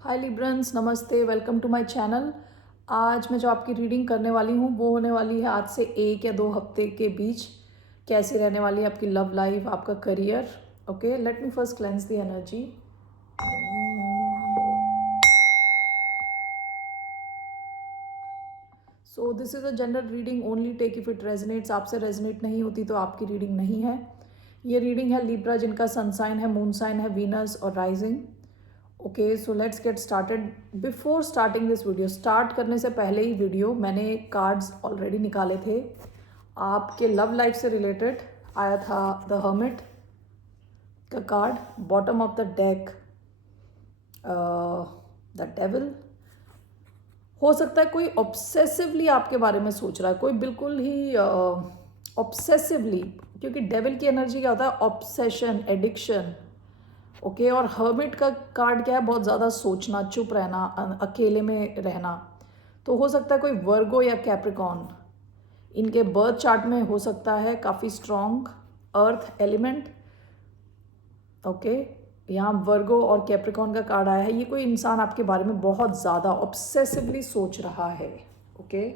हाय Librans, नमस्ते, welcome to my channel. आज मैं जो आपकी रीडिंग करने वाली हूँ वो होने वाली है आज से 1 या 2 हफ्ते के बीच। कैसी रहने वाली है आपकी लव लाइफ, आपका career. Okay, let me first cleanse the energy. So this is a general reading, only take if it resonates. आपसे रेजनेट नहीं होती तो आपकी रीडिंग नहीं है। ये रीडिंग है लिब्रा जिनका सन साइन है, मून साइन है वीनस और rising. Okay, so let's get started. Before starting this video, start करने से पहले ही वीडियो मैंने कार्ड्स ऑलरेडी निकाले थे। आपके लव लाइफ से रिलेटेड आया था द हर्मिट का card, bottom of the deck the devil. हो सकता है कोई ऑब्सेसिवली आपके बारे में सोच रहा है, कोई बिल्कुल ही ऑब्सेसिवली, क्योंकि डेविल की एनर्जी क्या होता है? Obsession, addiction. ओके, और हर्मिट का कार्ड क्या है? बहुत ज़्यादा सोचना, चुप रहना, अकेले में रहना। तो हो सकता है कोई वर्गो या कैप्रिकॉन, इनके बर्थ चार्ट में हो सकता है काफ़ी स्ट्रॉन्ग अर्थ एलिमेंट। ओके, यहाँ वर्गो और कैप्रिकॉन का कार्ड आया है। ये कोई इंसान आपके बारे में बहुत ज़्यादा ऑब्सेसिवली सोच रहा है। Okay,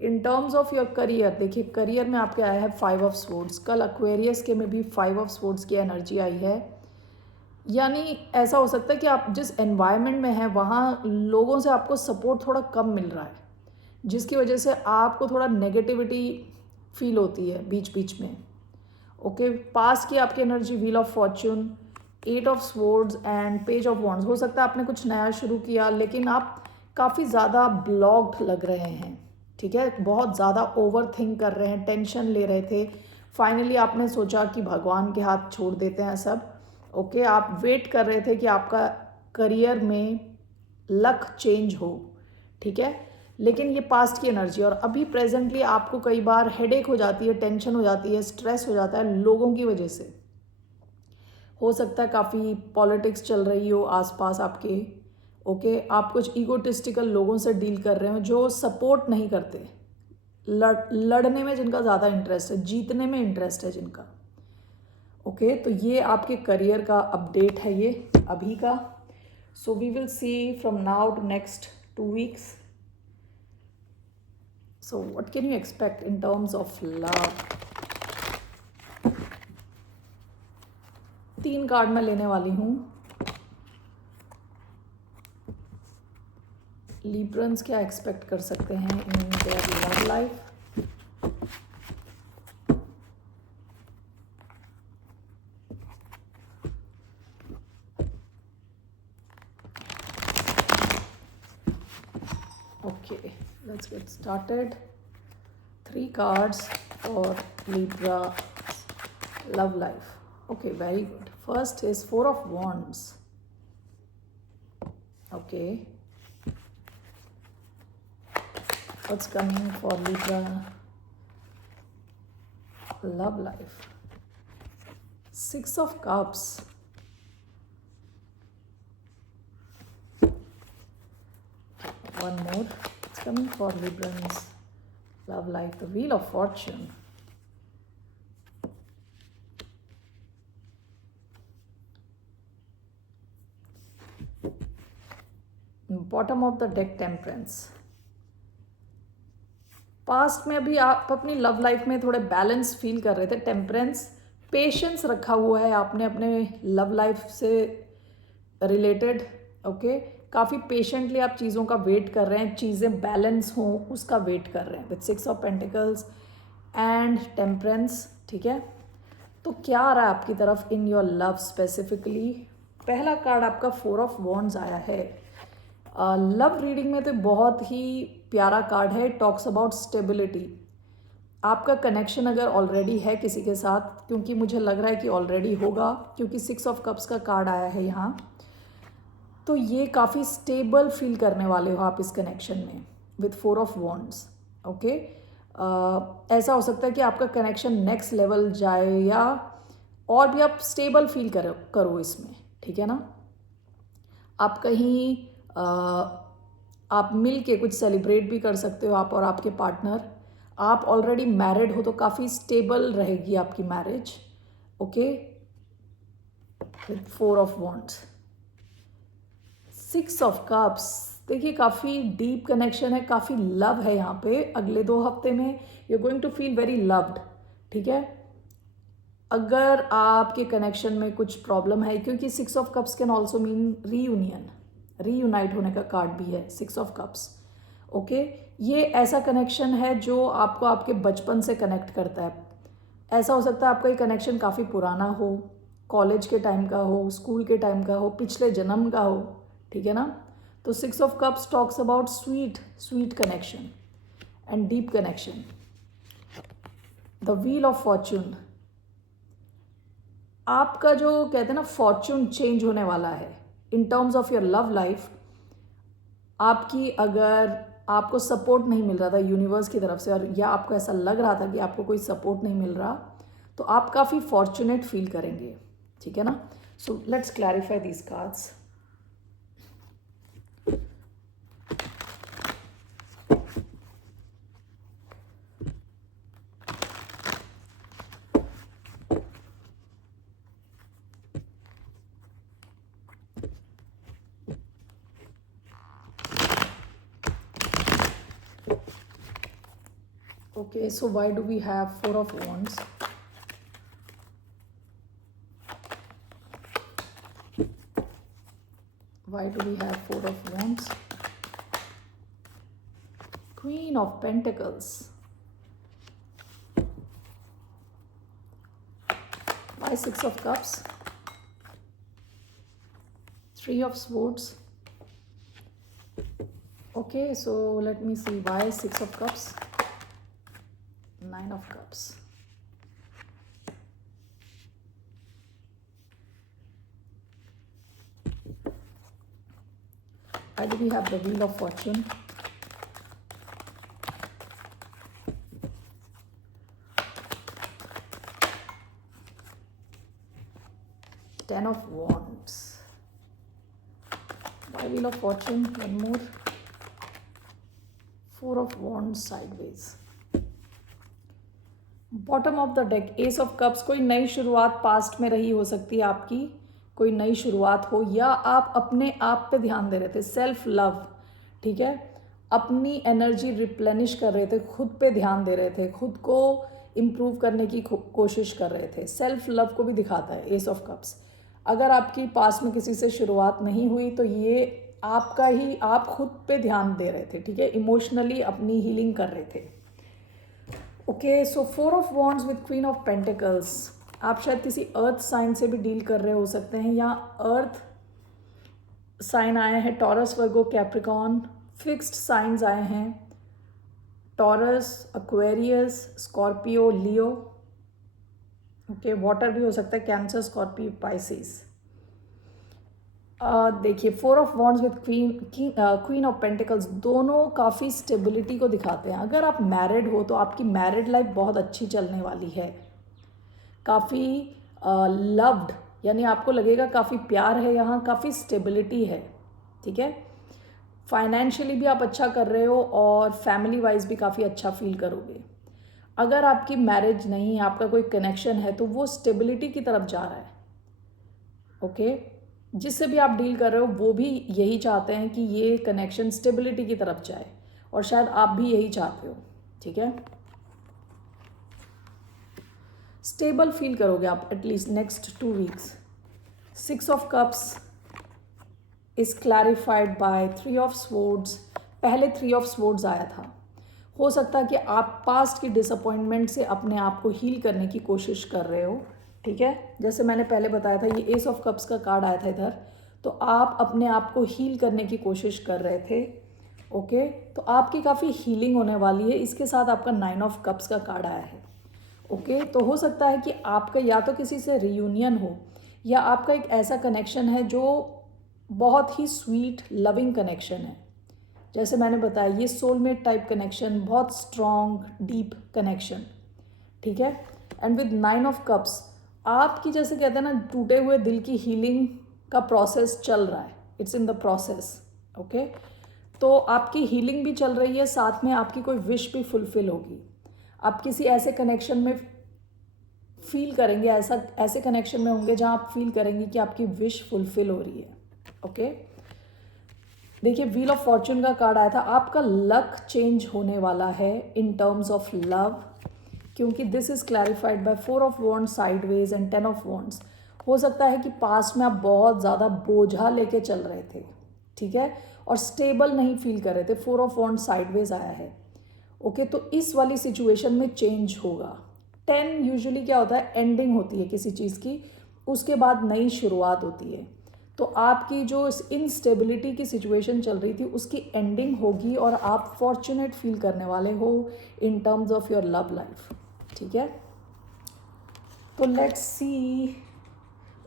in terms of your career, देखिए करियर में आपके आया है 5 ऑफ स्वॉर्ड्स। कल एक्वेरियस के में भी 5 ऑफ स्वॉर्ड्स की एनर्जी आई है। यानी ऐसा हो सकता है कि आप जिस एनवायरनमेंट में हैं वहाँ लोगों से आपको सपोर्ट थोड़ा कम मिल रहा है, जिसकी वजह से आपको थोड़ा नेगेटिविटी फील होती है बीच बीच में। ओके, पास की आपकी energy wheel of Fortune, 8 of swords and page of wands. हो सकता है आपने कुछ नया शुरू किया लेकिन आप काफ़ी ज़्यादा ब्लॉक्ड लग रहे हैं। ठीक है, बहुत ज़्यादा ओवर थिंक कर रहे हैं, टेंशन ले रहे थे। फाइनली आपने सोचा कि भगवान के हाथ छोड़ देते हैं सब। ओके, आप वेट कर रहे थे कि आपका करियर में लक चेंज हो। ठीक है, लेकिन ये पास्ट की एनर्जी, और अभी प्रेजेंटली आपको कई बार हेडेक हो जाती है, टेंशन हो जाती है, स्ट्रेस हो जाता है लोगों की वजह से। हो सकता है काफ़ी पॉलिटिक्स चल रही हो आसपास आपके। ओके, आप कुछ ईगोटिस्टिकल लोगों से डील कर रहे हो जो सपोर्ट नहीं करते, लड़ने में जिनका ज़्यादा इंटरेस्ट है, जीतने में इंटरेस्ट है जिनका। ओके, तो ये आपके करियर का अपडेट है ये अभी का। So we will see from now to next 2 weeks. So what can you expect in terms of love? 3 card मैं लेने वाली हूँ। लिब्रंस क्या एक्सपेक्ट कर सकते हैं in their love life? Okay, let's get started. 3 cards for Libra love life. Okay, very good. First is 4 of Wands. Okay, what's coming for Libra love life? 6 of Cups. One more. It's coming for Librans love life, the Wheel of Fortune. Bottom of the deck, Temperance. Past में अभी आप अपनी love life में थोड़े balance feel कर रहे थे, temperance, patience रखा हुआ है आपने अपने लव लाइफ से रिलेटेड। ओके, काफ़ी पेशेंटली आप चीज़ों का वेट कर रहे हैं, चीज़ें बैलेंस हों उसका वेट कर रहे हैं with 6 of pentacles and temperance. ठीक है, तो क्या आ रहा है आपकी तरफ इन योर लव स्पेसिफिकली? पहला कार्ड आपका 4 ऑफ वॉन्ड्स आया है। लव रीडिंग में तो बहुत ही प्यारा कार्ड है, टॉक्स अबाउट स्टेबिलिटी। आपका कनेक्शन अगर ऑलरेडी है किसी के साथ, क्योंकि मुझे लग रहा है कि ऑलरेडी होगा, क्योंकि 6 ऑफ कप्स का कार्ड आया है यहाँ, तो ये काफ़ी स्टेबल फील करने वाले हो आप इस कनेक्शन में विथ 4 ऑफ वॉन्ड्स। ओके, ऐसा हो सकता है कि आपका कनेक्शन नेक्स्ट लेवल जाए या और भी आप स्टेबल फील करो इसमें। ठीक है ना, आप कहीं आप मिल के कुछ सेलिब्रेट भी कर सकते हो, आप और आपके पार्टनर। आप ऑलरेडी मैरिड हो तो काफ़ी स्टेबल रहेगी आपकी marriage. Okay, with 4 of wands. Six of cups, देखिए काफ़ी डीप कनेक्शन है, काफ़ी लव है यहाँ पे। अगले 2 हफ्ते में you are going to feel very loved, ठीक है। अगर आपके कनेक्शन में कुछ प्रॉब्लम है, क्योंकि 6 of cups can also mean reunion, reunite होने का कार्ड भी है 6 ऑफ कप्स। ओके, ये ऐसा कनेक्शन है जो आपको आपके बचपन से कनेक्ट करता है। ऐसा हो सकता है आपका ये कनेक्शन काफ़ी पुराना हो, कॉलेज के टाइम का हो, स्कूल के टाइम का हो, पिछले जन्म का हो, ठीक है ना। तो 6 of cups talks about sweet connection and deep connection. The wheel of Fortune, आपका जो कहते हैं ना फॉर्चून चेंज होने वाला है in terms of your love life. आपकी अगर आपको सपोर्ट नहीं मिल रहा था यूनिवर्स की तरफ से, और या आपको ऐसा लग रहा था कि आपको कोई सपोर्ट नहीं मिल रहा, तो आप काफ़ी फॉर्चुनेट फील करेंगे, ठीक है ना। So let's clarify these cards. Okay, so why do we have 4 of Wands? Why do we have 4 of Wands? Queen of Pentacles. Why 6 of Cups? 3 of Swords. Okay, so let me see why 6 of Cups. 9 of Cups. Why do we have the Wheel of Fortune? Ten of Wands. Why Wheel of Fortune? One more. 4 of Wands sideways. Bottom of the deck S of cups. कोई नई शुरुआत past में रही हो सकती है आपकी, कोई नई शुरुआत हो, या आप अपने आप पे ध्यान दे रहे थे, सेल्फ लव, ठीक है। अपनी एनर्जी रिप्लेनिश कर रहे थे, खुद पे ध्यान दे रहे थे, खुद को इम्प्रूव करने की कोशिश कर रहे थे। सेल्फ लव को भी दिखाता है एस ऑफ कप्स। अगर आपकी पास में किसी से शुरुआत नहीं हुई तो ये आपका ही, आप खुद पे ध्यान दे रहे थे, ठीक है, इमोशनली अपनी हीलिंग कर रहे थे। Okay, so 4 of wands with queen of pentacles. आप शायद किसी अर्थ साइन से भी डील कर रहे हो सकते हैं, या अर्थ साइन आए हैं, टॉरस, वर्गो, कैप्रिकॉन। फिक्स्ड साइंस आए हैं, टॉरस, एक्वेरियस, स्कॉर्पियो, लियो। ओके, वाटर भी हो सकता है, कैंसर, स्कॉर्पियो, पाइसिस। देखिए 4 of wands with queen of pentacles, दोनों काफ़ी स्टेबिलिटी को दिखाते हैं। अगर आप मैरिड हो तो आपकी मैरिड लाइफ बहुत अच्छी चलने वाली है, काफ़ी लव्ड, यानी आपको लगेगा काफ़ी प्यार है यहाँ, काफ़ी स्टेबिलिटी है, ठीक है। फाइनेंशियली भी आप अच्छा कर रहे हो और फैमिली वाइज भी काफ़ी अच्छा फील करोगे। अगर आपकी मैरिज नहीं है, आपका कोई कनेक्शन है, तो वो स्टेबिलिटी की तरफ जा रहा है। ओके, जिससे भी आप डील कर रहे हो वो भी यही चाहते हैं कि ये कनेक्शन स्टेबिलिटी की तरफ जाए, और शायद आप भी यही चाहते हो, ठीक है। स्टेबल फील करोगे आप at least next 2 weeks. 6 of cups is clarified by 3 of swords. पहले 3 ऑफ स्वॉर्ड्स आया था। हो सकता है कि आप पास्ट की डिसअपॉइंटमेंट से अपने आप को हील करने की कोशिश कर रहे हो, ठीक है। जैसे मैंने पहले बताया था, ये एस ऑफ कप्स का कार्ड आया था इधर, तो आप अपने आप को हील करने की कोशिश कर रहे थे। ओके, तो आपकी काफ़ी हीलिंग होने वाली है। इसके साथ आपका 9 ऑफ कप्स का कार्ड आया है। ओके, तो हो सकता है कि आपका या तो किसी से रियूनियन हो, या आपका एक ऐसा कनेक्शन है जो बहुत ही स्वीट लविंग कनेक्शन है। जैसे मैंने बताया, ये सोलमेट टाइप कनेक्शन, बहुत स्ट्रॉन्ग डीप कनेक्शन, ठीक है। एंड विद 9 ऑफ कप्स, आपकी जैसे कहते हैं ना, टूटे हुए दिल की हीलिंग का प्रोसेस चल रहा है, it's in the process. Okay, तो आपकी हीलिंग भी चल रही है, साथ में आपकी कोई विश भी फुलफिल होगी। आप किसी ऐसे कनेक्शन में फील करेंगे, ऐसे कनेक्शन में होंगे जहां आप फील करेंगे कि आपकी विश फुलफिल हो रही है। ओके, देखिए व्हील ऑफ फॉर्चून का कार्ड आया था, आपका लक चेंज होने वाला है इन टर्म्स ऑफ लव, क्योंकि this is clarified by 4 of wands sideways and 10 of wands. हो सकता है कि पास्ट में आप बहुत ज़्यादा बोझा लेके चल रहे थे, ठीक है, और स्टेबल नहीं फील कर रहे थे। 4 ऑफ वॉन्ड्स साइडवेज आया है। ओके, तो इस वाली सिचुएशन में चेंज होगा। 10 यूजुअली क्या होता है, एंडिंग होती है किसी चीज़ की, उसके बाद नई शुरुआत होती है। तो आपकी जो इनस्टेबिलिटी की सिचुएशन चल रही थी उसकी एंडिंग होगी और आप फॉर्चुनेट फील करने वाले हो इन terms of your love life, ठीक है। तो लेट्स सी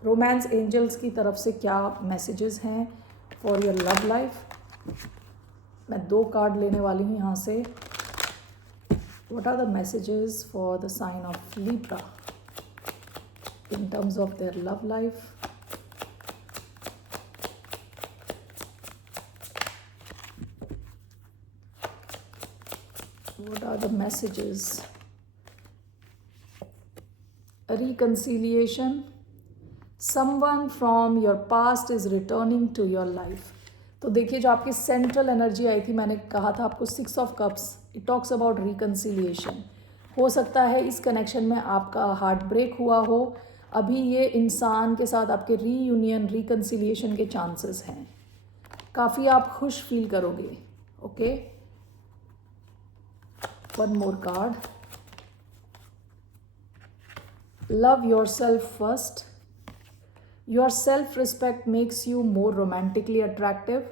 रोमांस एंजल्स की तरफ से क्या मैसेजेस हैं फॉर योर लव लाइफ। मैं 2 कार्ड लेने वाली हूँ यहाँ से। What are the messages for the sign of Libra in terms of their love life? What are the messages? Reconciliation. Someone from your past is returning to your life. तो देखिए जो आपकी सेंट्रल एनर्जी आई थी, मैंने कहा था आपको 6 of cups, it talks about reconciliation. हो सकता है इस कनेक्शन में आपका हार्ट ब्रेक हुआ हो, अभी ये इंसान के साथ आपके रीयूनियन रिकन्सिलिएशन के चांसेस हैं। काफ़ी आप खुश फील करोगे। Okay, one more card. Love your self first. Your self respect makes you more romantically attractive.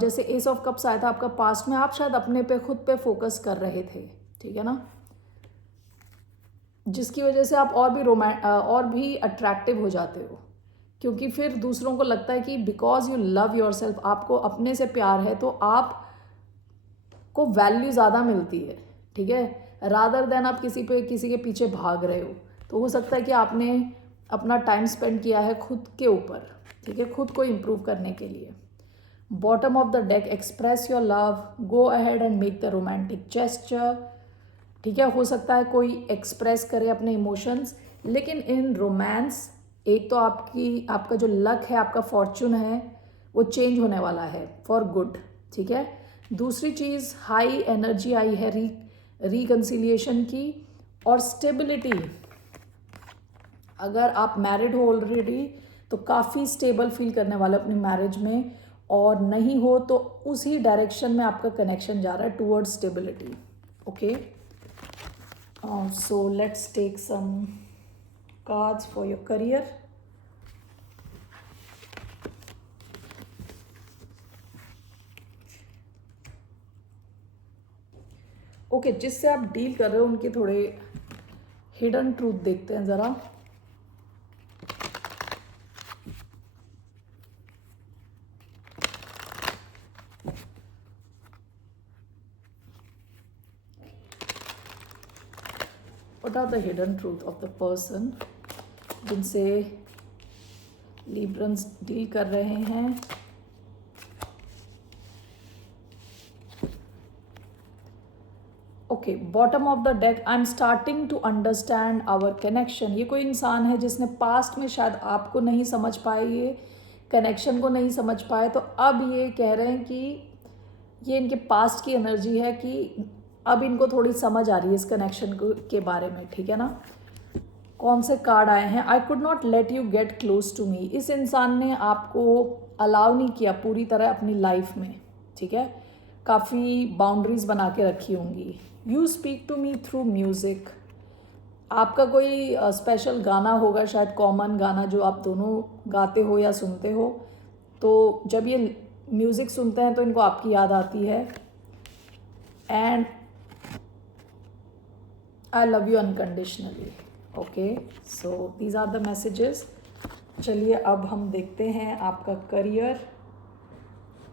जैसे एस ऑफ कप्स आया था आपका पास्ट में, आप शायद अपने पे खुद पे फोकस कर रहे थे, ठीक है ना, जिसकी वजह से आप और भी अट्रैक्टिव हो जाते हो, क्योंकि फिर दूसरों को लगता है कि because you love your self, आपको अपने से प्यार है तो आप को वैल्यू ज़्यादा मिलती है, ठीक है, रादर देन आप किसी के पीछे भाग रहे हो। तो हो सकता है कि आपने अपना टाइम स्पेंड किया है खुद के ऊपर, ठीक है, खुद को इम्प्रूव करने के लिए। Bottom of the deck, express your love, go ahead and make the romantic gesture, ठीक है। हो सकता है कोई एक्सप्रेस करे अपने इमोशंस, लेकिन इन रोमांस एक तो आपका जो लक है, आपका फॉर्चून है, वो चेंज होने वाला है फॉर गुड, ठीक है। दूसरी चीज़, हाई एनर्जी आई है रिकन्सिलिएशन की और स्टेबिलिटी। अगर आप मैरिड हो ऑलरेडी तो काफ़ी स्टेबल फील करने वाले अपनी मैरिज में, और नहीं हो तो उसी डायरेक्शन में आपका कनेक्शन जा रहा है towards stability. Okay, so let's take some cards for your career. Okay, जिससे आप डील कर रहे हो उनके थोड़े हिडन ट्रूथ देखते हैं ज़रा। What are the hidden truth of the person जिनसे लिब्रन्स डील कर रहे हैं? Okay, bottom of the deck, I am starting to understand our connection. ये कोई इंसान है जिसने पास्ट में शायद आपको नहीं समझ पाए, ये कनेक्शन को नहीं समझ पाए, तो अब ये कह रहे हैं कि ये इनके पास्ट की एनर्जी है कि अब इनको थोड़ी समझ आ रही है इस कनेक्शन के बारे में, ठीक है ना। कौन से कार्ड आए हैं? I could not let you get close to me. इस इंसान ने आपको अलाउ नहीं किया पूरी तरह अपनी लाइफ में, ठीक है, काफ़ी बाउंड्रीज बना के रखी होंगी। You speak to me through music. आपका कोई स्पेशल गाना होगा, शायद कॉमन गाना जो आप दोनों गाते हो या सुनते हो, तो जब ये म्यूज़िक सुनते हैं तो इनको आपकी याद आती है। And I love you unconditionally. Okay, so these are the messages. चलिए अब हम देखते हैं आपका career.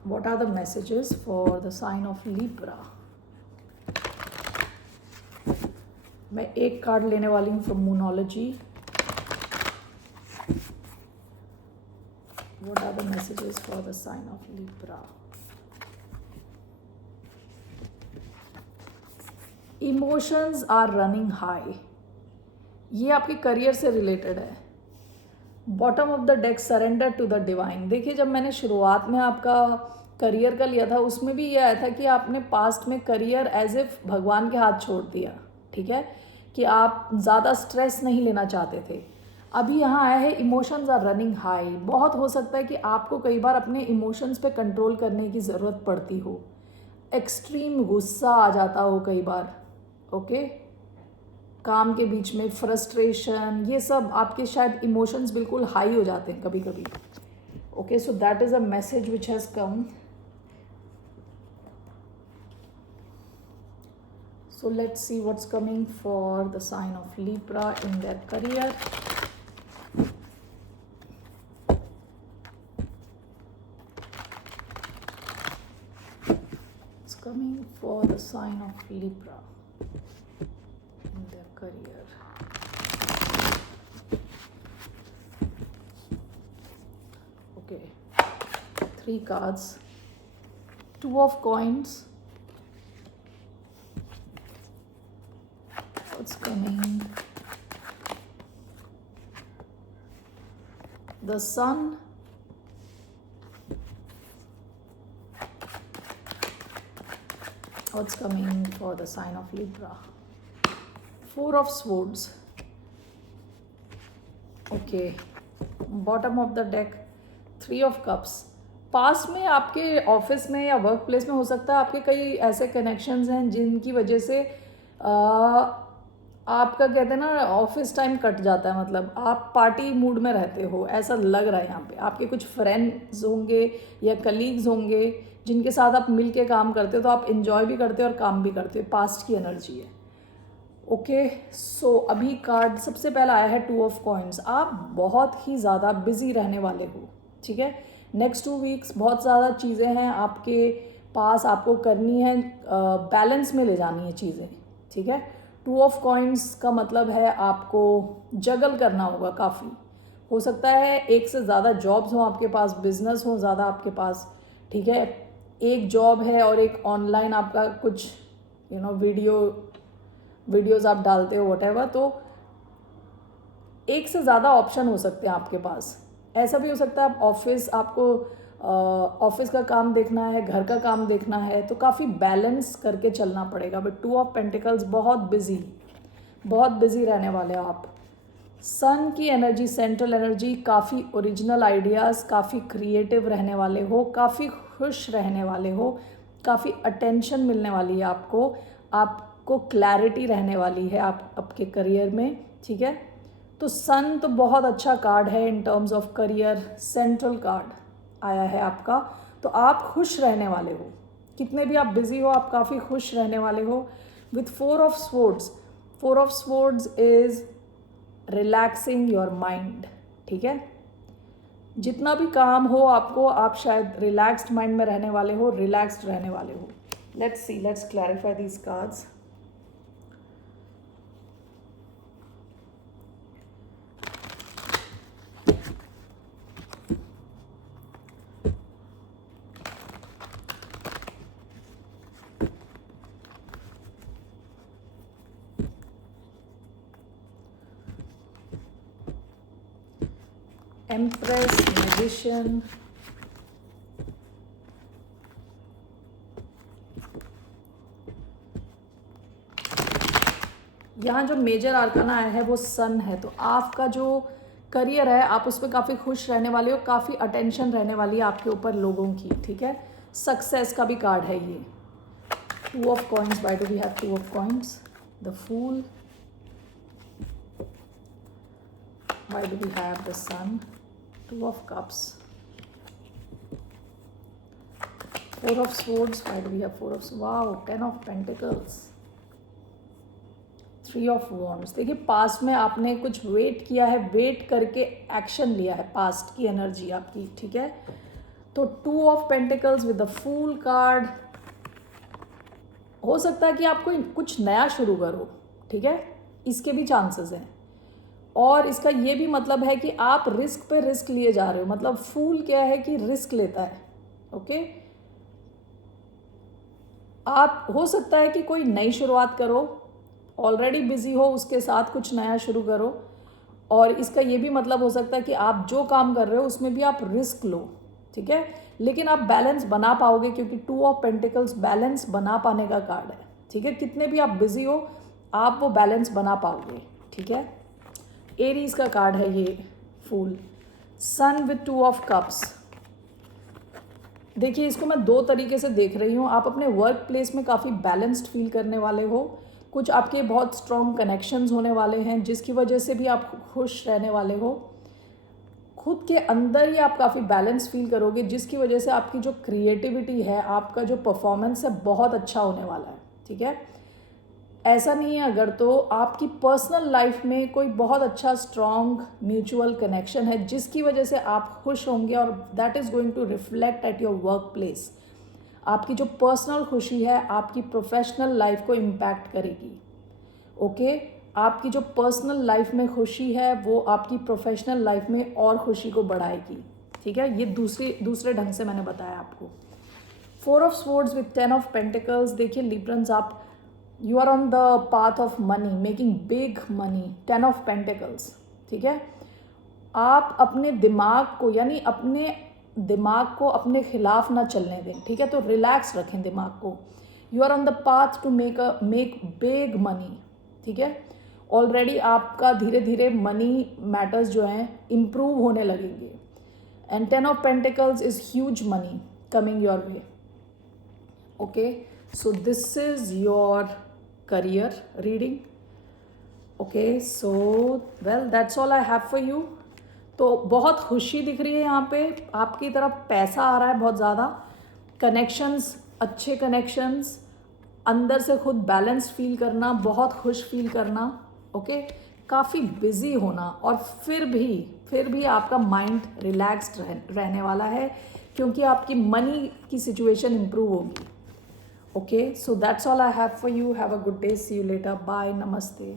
What are the messages for the sign of Libra. मैं एक कार्ड लेने वाली हूँ from Moonology. What are the messages for the sign of Libra. Emotions are running high. ये आपके करियर से रिलेटेड है। Bottom of the deck, surrender to the divine. देखिए जब मैंने शुरुआत में आपका करियर का लिया था उसमें भी ये आया था कि आपने पास्ट में करियर एज इफ भगवान के हाथ छोड़ दिया, ठीक है, कि आप ज़्यादा स्ट्रेस नहीं लेना चाहते थे। अभी यहाँ आया है इमोशंस आर रनिंग हाई। बहुत हो सकता है कि आपको कई बार अपने इमोशंस पे कंट्रोल करने की ज़रूरत पड़ती हो, एक्सट्रीम गुस्सा आ जाता हो कई बार, ओके, काम के बीच में फ्रस्ट्रेशन, ये सब आपके शायद इमोशंस बिल्कुल हाई हो जाते हैं कभी कभी। Okay, so that is a message which has come. So let's see what's coming for the sign of Libra in their career. It's coming for the sign of Libra in their career. Okay, 3 cards. 2 of coins. What's coming? The Sun. What's coming for the sign of Libra? 4 of Swords. Okay, bottom of the deck, 3 of Cups. पास में आपके office में या work place में हो सकता है आपके कई ऐसे कनेक्शंस हैं जिनकी वजह से आपका कहते हैं ना ऑफिस टाइम कट जाता है, मतलब आप पार्टी मूड में रहते हो, ऐसा लग रहा है यहाँ पे। आपके कुछ फ्रेंड्स होंगे या कलीग्स होंगे जिनके साथ आप मिल के काम करते हो, तो आप इन्जॉय भी करते हो और काम भी करते हो। पास्ट की एनर्जी है। ओके, सो अभी कार्ड सबसे पहला आया है 2 ऑफ कॉइन्स। आप बहुत ही ज़्यादा बिजी रहने वाले हो, ठीक है। नेक्स्ट 2 वीक्स बहुत ज़्यादा चीज़ें हैं आपके पास, आपको करनी है, बैलेंस में ले जानी है चीज़ें, ठीक है। 2 ऑफ कॉइन्स का मतलब है आपको जगल करना होगा काफ़ी। हो सकता है एक से ज़्यादा जॉब्स हों आपके पास, बिजनेस हो ज़्यादा आपके पास, ठीक है। एक जॉब है और एक ऑनलाइन आपका कुछ वीडियोज़ आप डालते हो व्हाटएवर, तो एक से ज़्यादा ऑप्शन हो सकते हैं आपके पास। ऐसा भी हो सकता है आपको ऑफिस का काम देखना है, घर का काम देखना है, तो काफ़ी बैलेंस करके चलना पड़ेगा। बट 2 ऑफ पेंटिकल्स, बहुत बिजी रहने वाले हो आप। सन की एनर्जी, सेंट्रल एनर्जी, काफ़ी ओरिजिनल आइडियाज़, काफ़ी क्रिएटिव रहने वाले हो, काफ़ी खुश रहने वाले हो, काफ़ी अटेंशन मिलने वाली है आपको क्लैरिटी रहने वाली है आपके करियर में, ठीक है। तो सन तो बहुत अच्छा कार्ड है in terms of career, central card आया है आपका। तो आप खुश रहने वाले हो, कितने भी आप बिजी हो आप काफ़ी खुश रहने वाले हो। With 4 of swords, 4 of swords is relaxing your mind, ठीक है। जितना भी काम हो आपको, आप शायद रिलैक्स्ड माइंड में रहने वाले हो, रिलैक्स्ड रहने वाले हो। Let's clarify these cards. Empress, magician, यहाँ जो मेजर आर्काना आया है वो सन है। तो आपका जो करियर है आप उस पर काफ़ी खुश रहने वाले हो, काफ़ी अटेंशन रहने वाली है आपके ऊपर लोगों की, ठीक है। सक्सेस का भी कार्ड है ये। 2 of coins, why do we have 2 of coins? The fool, why do we have the sun? 2 of cups, 4 of swords, why do we have 4 of, wow, 10 of pentacles, 3 of wands। देखिए past में आपने कुछ wait किया है, wait करके action लिया है, past की एनर्जी आपकी, ठीक है। तो 2 of pentacles with the fool card, हो सकता है कि आपको कुछ नया शुरू करो, ठीक है, इसके भी चांसेस हैं। और इसका ये भी मतलब है कि आप रिस्क पे रिस्क लिए जा रहे हो। मतलब फूल क्या है कि रिस्क लेता है, ओके। आप हो सकता है कि कोई नई शुरुआत करो, ऑलरेडी बिजी हो उसके साथ कुछ नया शुरू करो, और इसका ये भी मतलब हो सकता है कि आप जो काम कर रहे हो उसमें भी आप रिस्क लो, ठीक है, लेकिन आप बैलेंस बना पाओगे क्योंकि 2 ऑफ पेंटिकल्स बैलेंस बना पाने का कार्ड है, ठीक है। कितने भी आप बिजी हो आप वो बैलेंस बना पाओगे, ठीक है। एरीज का कार्ड है ये फूल, सन विथ 2 ऑफ कप्स। देखिए इसको मैं 2 तरीके से देख रही हूँ। आप अपने वर्क प्लेस में काफ़ी बैलेंस्ड फील करने वाले हो, कुछ आपके बहुत स्ट्रॉन्ग कनेक्शंस होने वाले हैं जिसकी वजह से भी आप खुश रहने वाले हो। खुद के अंदर ही आप काफ़ी बैलेंस फील करोगे जिसकी वजह से आपकी जो क्रिएटिविटी है, आपका जो परफॉर्मेंस है बहुत अच्छा होने वाला है, ठीक है। ऐसा नहीं है अगर तो आपकी पर्सनल लाइफ में कोई बहुत अच्छा स्ट्रॉन्ग म्यूचुअल कनेक्शन है जिसकी वजह से आप खुश होंगे और that is going to reflect at your work place. आपकी जो पर्सनल खुशी है आपकी प्रोफेशनल लाइफ को इम्पैक्ट करेगी, ओके। आपकी जो पर्सनल लाइफ में खुशी है वो आपकी प्रोफेशनल लाइफ में और खुशी को बढ़ाएगी, ठीक है। ये दूसरे ढंग से मैंने बताया आपको। 4 of swords with 10 of pentacles. देखिए लिब्रन्स, आप you are on the path of money, making big money, 10 of pentacles, ठीक है। आप अपने दिमाग को यानी अपने दिमाग को अपने खिलाफ ना चलने दें, ठीक है, तो रिलैक्स रखें दिमाग को। You are on the path to make big money, ठीक है। ऑलरेडी आपका धीरे धीरे मनी मैटर्स जो हैं इम्प्रूव होने लगेंगे and 10 of pentacles is huge money coming your way, okay. So this is your career reading, okay, so well that's all I have for you। तो बहुत खुशी दिख रही है यहाँ पे, आपकी तरफ पैसा आ रहा है बहुत ज़्यादा, कनेक्शंस, अच्छे कनेक्शंस, अंदर से खुद बैलेंस फील करना, बहुत खुश फील करना, ओके। काफ़ी बिजी होना और फिर भी आपका माइंड रिलैक्स्ड रहने वाला है क्योंकि आपकी मनी की सिचुएशन इम्प्रूव होगी। Okay, so that's all I have for you. Have a good day. See you later. Bye. Namaste.